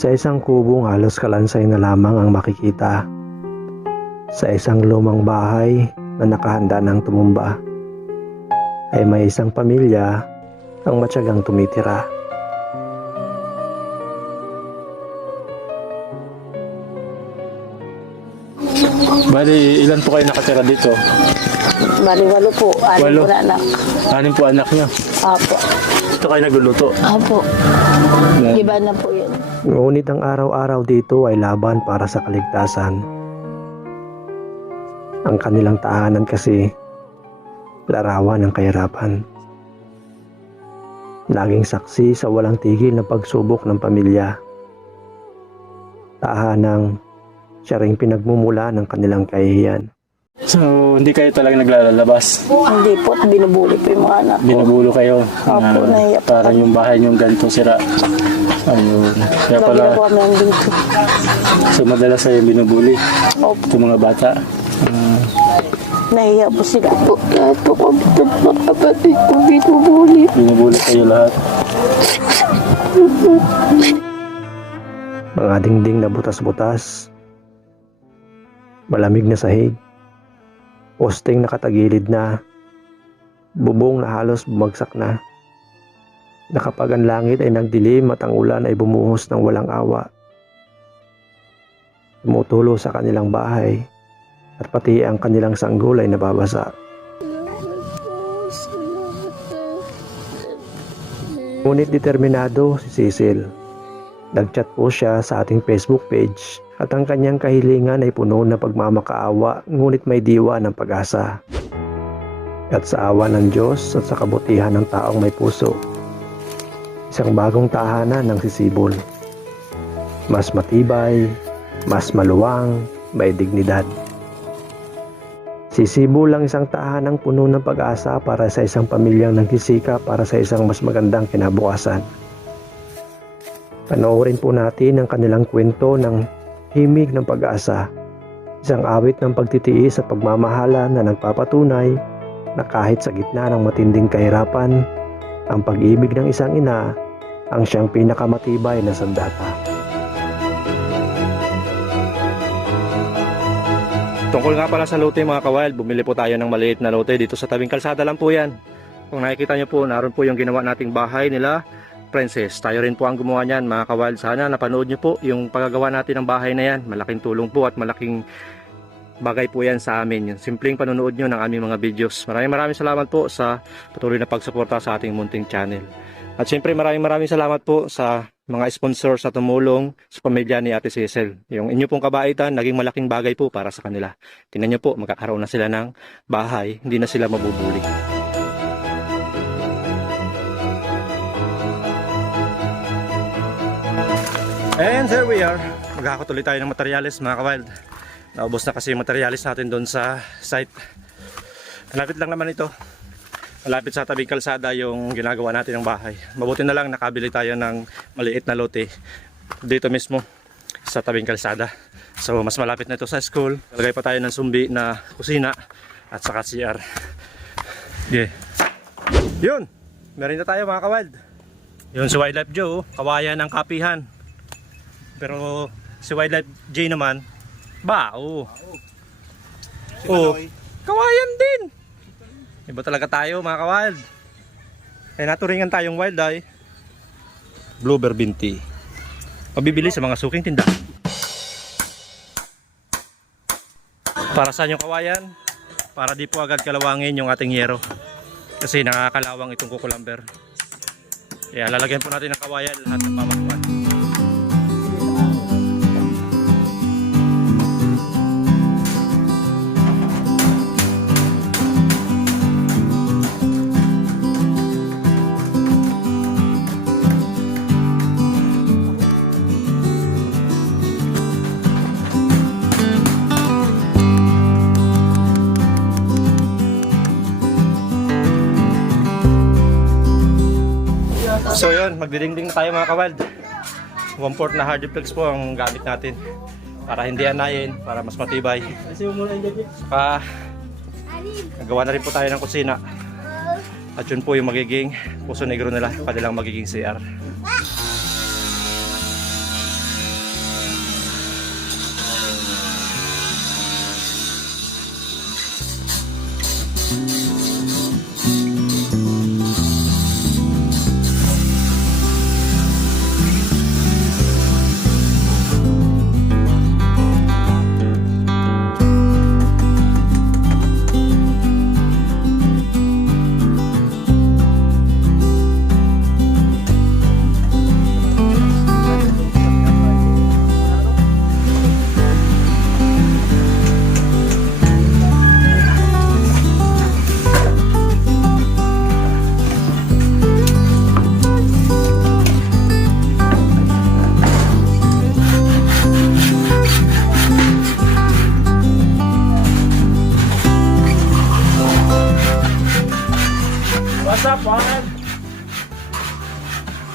Sa isang kubong halos kalansay na lamang ang makikita. Sa isang lumang bahay na nakahanda ng tumumba ay may isang pamilya ang matyagang tumitira. Bali, ilan po kayo nakatira dito? Bali, 8 po. 6 Walo. po na anak. 6 po anak niyo. Apo. Ito kayo nagluluto. Apo. Iba na po yun. Ngunit ang araw-araw dito ay laban para sa kaligtasan. Ang kanilang tahanan kasi larawan ng kahirapan. Laging saksi sa walang tigil na pagsubok ng pamilya. Tahanang siya ring pinagmumula ng kanilang kahihiyan. So, hindi kayo talaga naglalabas. Hindi po. Binubuli po yung mga anak ko. Binubulo kayo. Opo, nahiya po. Parang yung bahay nyo ganito sira. Ayun. Kaya Lagi pala, na po kami ang dito. so madalas ay binubuli. Opo. Itong mga bata. Nahiya po sila po. Lahat po kami ng mga kapatid ko binubuli. Binubuli kayo lahat. Mga dingding na butas-butas. Malamig na sahig. Posting nakatagilid na. Bubong na halos bumagsak na. Nakapag ang langit ay nagdilim at ang ulan ay bumuhos ng walang awa. Tumutulo sa kanilang bahay at pati ang kanilang sanggol ay nababasa. Ngunit determinado si Cecil. Nagchat po siya sa ating Facebook page at ang kanyang kahilingan ay puno ng pagmamakaawa ngunit may diwa ng pag-asa. At sa awa ng Diyos at sa kabutihan ng taong may puso, isang bagong tahanan ng sisibol. Mas matibay, mas maluwang, may dignidad. Sisibol ang isang tahanang puno ng pag-asa para sa isang pamilyang nagsisika para sa isang mas magandang kinabukasan. Panoorin po natin ang kanilang kwento ng himig ng pag-asa. Isang awit ng pagtitiis at pagmamahala na nagpapatunay na kahit sa gitna ng matinding kahirapan, ang pag-ibig ng isang ina ang siyang pinakamatibay na sandata. Tungkol nga pala sa lote mga kawild, bumili po tayo ng maliit na lote dito sa tabing kalsada lang po yan. Kung nakikita nyo po, naroon po yung ginawa nating bahay nila Princess. Tayo rin po ang gumawa niyan mga kawild. Sana napanood nyo po yung paggagawa natin ng bahay na yan. Malaking tulong po at malaking bagay po yan sa amin. Yung simpleng panonood nyo ng aming mga videos. Maraming salamat po sa patuloy na pagsuporta sa ating munting channel. At syempre maraming salamat po sa mga sponsors na tumulong sa pamilya ni Ate Cecil. Yung inyo pong kabaitan, naging malaking bagay po para sa kanila. Tingnan nyo po, magkakaroon na sila ng bahay. Hindi na sila mabubuli. And here we are. Magkakatuloy tayo ng materyales mga kawild. Naubos na kasi yung materyales natin doon sa site. Malapit lang naman ito. Malapit sa tabing kalsada yung ginagawa natin ng bahay. Mabuti na lang nakabili tayo ng maliit na lote dito mismo sa tabing kalsada. So mas malapit na ito sa school. Lagay pa tayo ng sumbi na kusina at saka CR. Yeah. Yun! Meron na tayo mga kawild. Yun si Wildlife Joe, kawayan ng kapihan. Pero si Wildlife J naman, bao. Oh, kawayan din. Iba talaga tayo mga kawild. Kaya naturingan tayong wild ay Blueberry Binti. Pabibili sa mga suking tindahan. Para saan yung kawayan? Para di po agad kalawangin yung ating yero. Kasi nakakalawang itong kukulamber. Kaya lalagyan po natin ng kawayan lahat ng pamakwan. So yun, magdidingding na tayo mga kawild. 1/4 na hardiplex po ang gamit natin para hindi anayin, para mas matibay. Saka nagawa na rin po tayo ng kusina. At yun po yung magiging puso negro nila, kanilang magiging CR.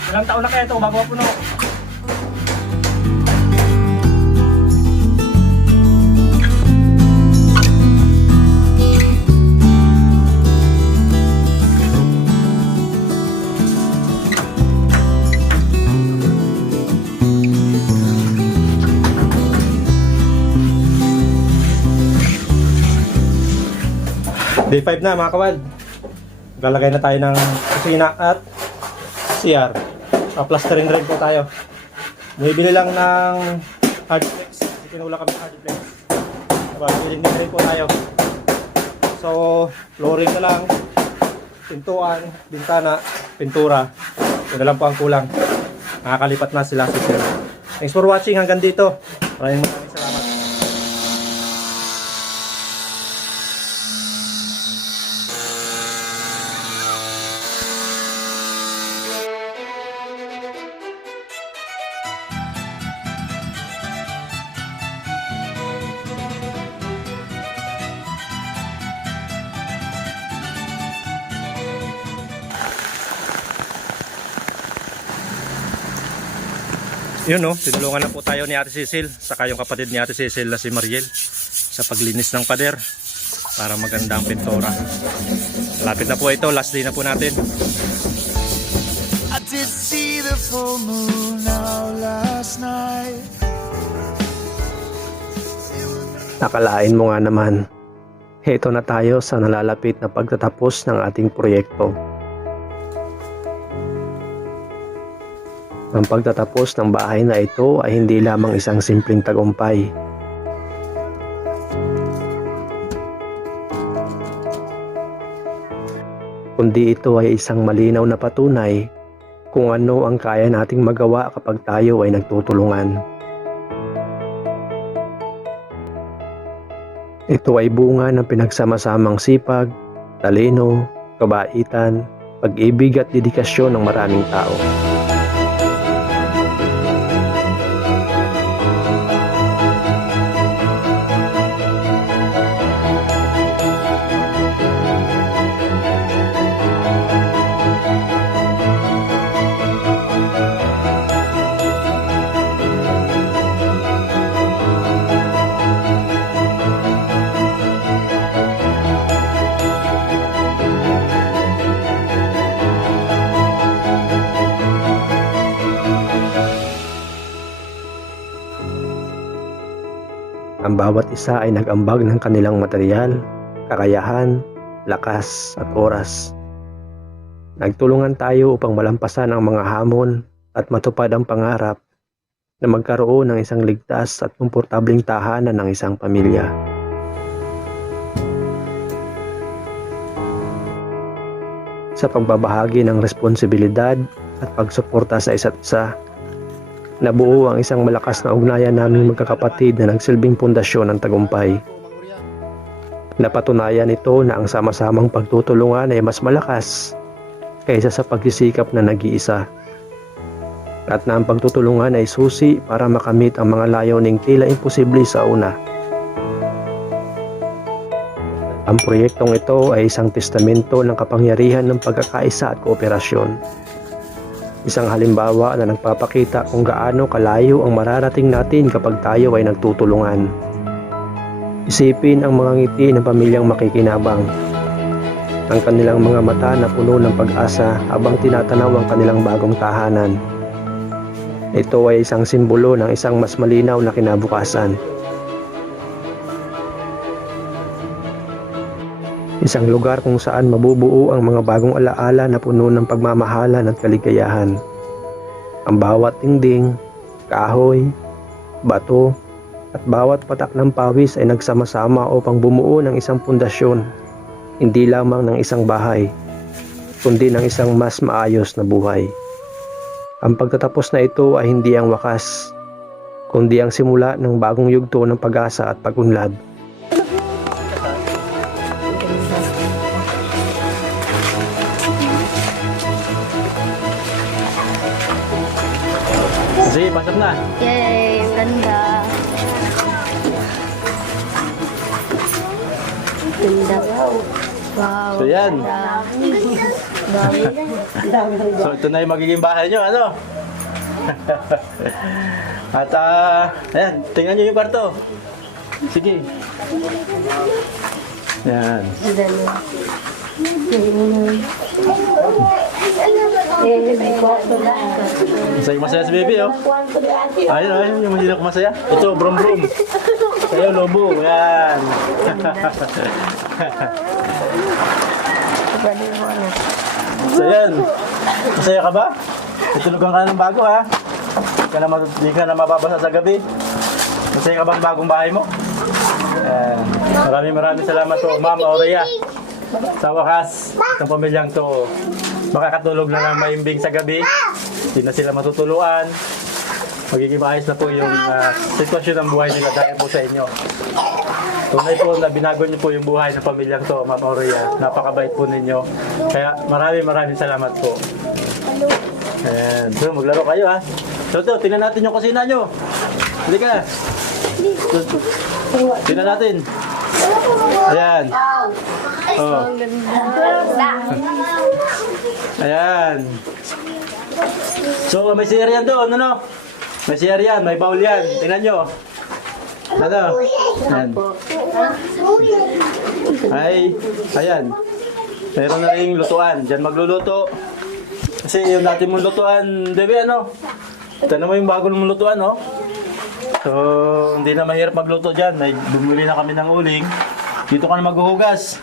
Ilang taon na kaya ito bago puno? Day 5 na mga kawad. Lalagay na tayo ng kusina at CR. Plastering rin po tayo. Bumibili lang ng hardflex. Kasi kinula kami ng hardflex. Bumibili rin po tayo. So, flooring na lang. Pintuan, bintana, pintura. Yun na lang po ang kulang. Nakakalipat na sila. Thanks for watching. Hanggang dito. Maraming salamat. Yun no, tinulungan na po tayo ni Ate Cecil, saka yung kapatid ni Ate Cecil na si Mariel sa paglinis ng pader para maganda ang pintura. Malapit na po ito, last day na po natin. I did see the full moon now last night. Nakalain mo nga naman, heto na tayo sa nalalapit na pagtatapos ng ating proyekto. Ang pagtatapos ng bahay na ito ay hindi lamang isang simpleng tagumpay. Kundi ito ay isang malinaw na patunay kung ano ang kaya nating magawa kapag tayo ay nagtutulungan. Ito ay bunga ng pinagsama-samang sipag, talino, kabaitan, pag-ibig at dedikasyon ng maraming tao. Ang bawat isa ay nag-ambag ng kanilang material, kakayahan, lakas at oras. Nagtulungan tayo upang malampasan ang mga hamon at matupad ang pangarap na magkaroon ng isang ligtas at komportableng tahanan ng isang pamilya. Sa pagbabahagi ng responsibilidad at pagsuporta sa isa't isa, nabuo ang isang malakas na ugnayan naming magkakapatid na nagsilbing pundasyon ng tagumpay. Napatunayan ito na ang sama-samang pagtutulungan ay mas malakas kaysa sa pagsisikap na nag-iisa. At na ang pagtutulungan ay susi para makamit ang mga layuning tila imposible sa una. Ang proyektong ito ay isang testamento ng kapangyarihan ng pagkakaisa at kooperasyon. Isang halimbawa na nagpapakita kung gaano kalayo ang mararating natin kapag tayo ay nagtutulungan. Isipin ang mga ngiti ng pamilyang makikinabang. Ang kanilang mga mata na puno ng pag-asa habang tinatanaw ang kanilang bagong tahanan. Ito ay isang simbolo ng isang mas malinaw na kinabukasan. Isang lugar kung saan mabubuo ang mga bagong alaala na puno ng pagmamahalan at kaligayahan. Ang bawat dingding, kahoy, bato, at bawat patak ng pawis ay nagsama-sama upang bumuo ng isang pundasyon, hindi lamang ng isang bahay, kundi ng isang mas maayos na buhay. Ang pagtatapos na ito ay hindi ang wakas, kundi ang simula ng bagong yugto ng pag-asa at pag-unlad. Sige, pasok na. Yay, ang ganda. Ganda. Wow. So yan. Ganda. So ito na yung magiging bahay nyo, ano? At ayan, tingnan nyo yung kwarto. Sige. Yan. Masaya masaya si baby, oh. Ayun, ayun, yung hindi na masaya. Ito, brum brum. Sa'yo, lobo. Yan. So yan. Masaya ka ba? Itulugan ka ng bago, ha? Hindi ka na mababasa sa gabi. Masaya ka ba sa bagong bahay mo? Maraming salamat po, Ma'am Aurea. Sa wakas, itong pamilyang to makakatulog na ng maimbing sa gabi. Hindi na sila matutuluan. Magiging maayos na po yung sitwasyon ng buhay nila dahil po sa inyo. Tunay po na binago niyo po yung buhay ng pamilyang to, Ma'am Aurea. Napakabait po ninyo. Kaya maraming salamat po. Ayan. So, maglaro kayo, ha. So, tingnan natin yung kusina nyo. Hindi ka. Tingnan natin. Ayan. Oh. Ayan. So, may CR yan doon, ano? May CR yan, may bowl yan. Tingnan nyo. Ano? Ayan. Ayan. Meron na rin lutuan. Diyan magluluto. Kasi yung dati mong lutuan, Debbie, ano? Tignan mo yung bago mong lutuan, no? So, hindi na mahirap magluto dyan. Bumili na kami ng uling. Dito ka na maghuhugas.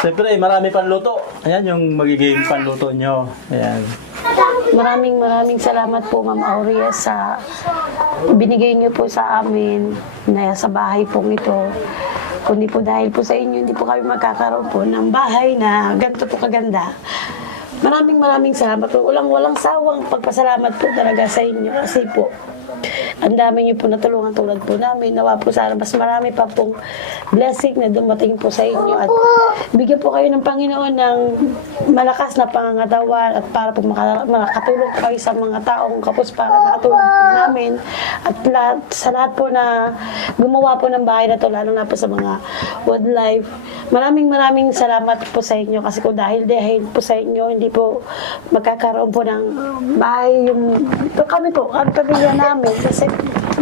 Siyempre, marami panluto. Ayan yung magiging panluto nyo. Ayan. Maraming salamat po, Ma'am Aurea, sa binigay niyo po sa amin na sa bahay pong ito. Kundi po dahil po sa inyo, hindi po kami magkakaroon po ng bahay na ganito po kaganda. Maraming salamat po. Walang sawang pagpasalamat po talaga sa inyo kasi po ang dami niyo po natulungan tulad po namin. Nawa po sana mas marami pa pong blessing na dumating po sa inyo at bigyan po kayo ng Panginoon ng malakas na pangangatawan at para po makatulong po kayo sa mga taong kapos para nakatulong po namin at sa lahat po na gumawa po ng bahay na to, lalo na po sa mga wildlife. Maraming salamat po sa inyo kasi kung dahil po sa inyo hindi po magkakaroon po ng bahay yung kami po, ang pamilya namin kasi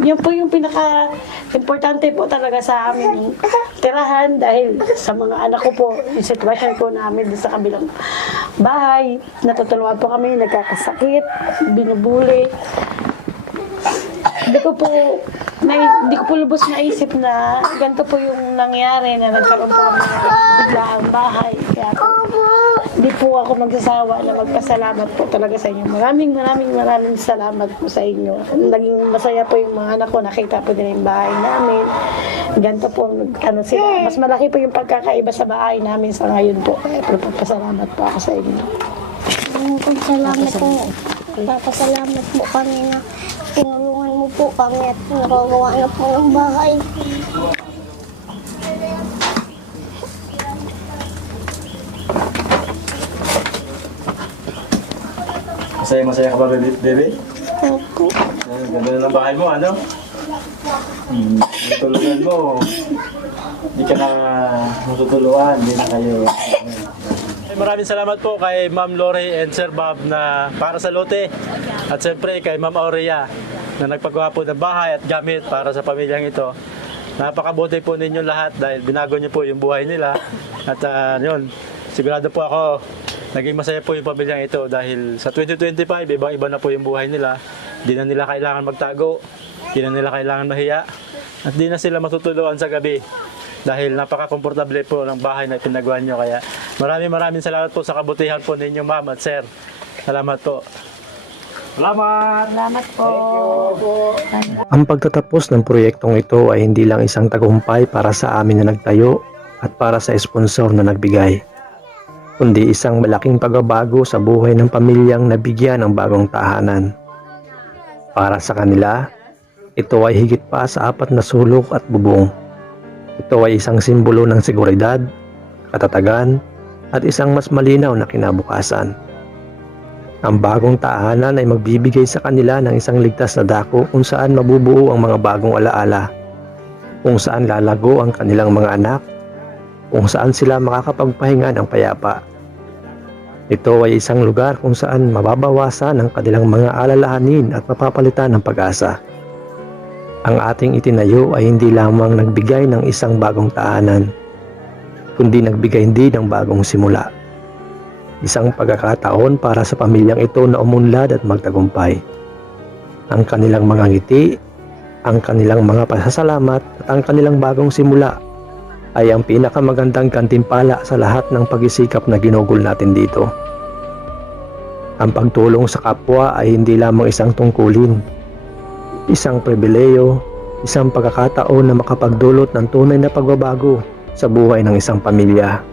yun po yung pinaka-importante po talaga sa amin yung tirahan dahil sa mga anak ko po, yung sitwasyon po namin sa kabilang bahay, natutulungan po kami, nagkakasakit, binubuli. Hindi ko po lubos naisip na ganito po yung nangyari na nagkaroon po kami ng biglaang bahay. Kaya po, hindi po ako magsasawa na magpasalamat po talaga sa inyo. Maraming salamat po sa inyo. Naging masaya po yung mga anak ko. Nakita po nila yung bahay namin. Ganito po, sila. Mas malaki po yung pagkakaiba sa bahay namin sa ngayon po. Kaya po, pasalamat po ako sa inyo. Papasalamat po kami na tinulungan mo po kami at nakagawa na po ng bahay. Masaya ka ba, baby? Opo. Ganda na ng bahay mo, ano? Yung tulugan mo, hindi ka na matutuluan, hindi na kayo. Maraming salamat po kay Ma'am Lori and Sir Bob na para sa lote. At siyempre kay Ma'am Aurea na nagpagawa po ng bahay at gamit para sa pamilyang ito. Napakabuti po ninyo lahat dahil binago niyo po yung buhay nila. At yun, sigurado po ako, naging masaya po yung pamilyang ito dahil sa 2025, iba-iba na po yung buhay nila. Di na nila kailangan magtago, di na nila kailangan mahiya, at di na sila matutuluan sa gabi. Dahil napaka-komportable po ng bahay na pinagawa nyo. Kaya maraming salamat po sa kabutihan po ninyo, Ma'am at Sir. Salamat po. Salamat po. Ang pagtatapos ng proyektong ito ay hindi lang isang tagumpay para sa amin na nagtayo at para sa sponsor na nagbigay, kundi isang malaking pagbabago sa buhay ng pamilyang nabigyan ng bagong tahanan. Para sa kanila, ito ay higit pa sa 4 na sulok at bubong. Ito ay isang simbolo ng seguridad, katatagan, at isang mas malinaw na kinabukasan. Ang bagong tahanan ay magbibigay sa kanila ng isang ligtas na dako kung saan mabubuo ang mga bagong alaala, kung saan lalago ang kanilang mga anak, kung saan sila makakapagpahinga ng payapa. Ito ay isang lugar kung saan mababawasan ang kanilang mga alalahanin at mapapalitan ng pag-asa. Ang ating itinayo ay hindi lamang nagbigay ng isang bagong tahanan, kundi nagbigay din ng bagong simula. Isang pagkakataon para sa pamilyang ito na umunlad at magtagumpay. Ang kanilang mga ngiti, ang kanilang mga pasasalamat at ang kanilang bagong simula ay ang pinakamagandang gantimpala sa lahat ng pagsisikap na ginugol natin dito. Ang pagtulong sa kapwa ay hindi lamang isang tungkulin, isang pribileyo, isang pagkakataon na makapagdulot ng tunay na pagbabago sa buhay ng isang pamilya.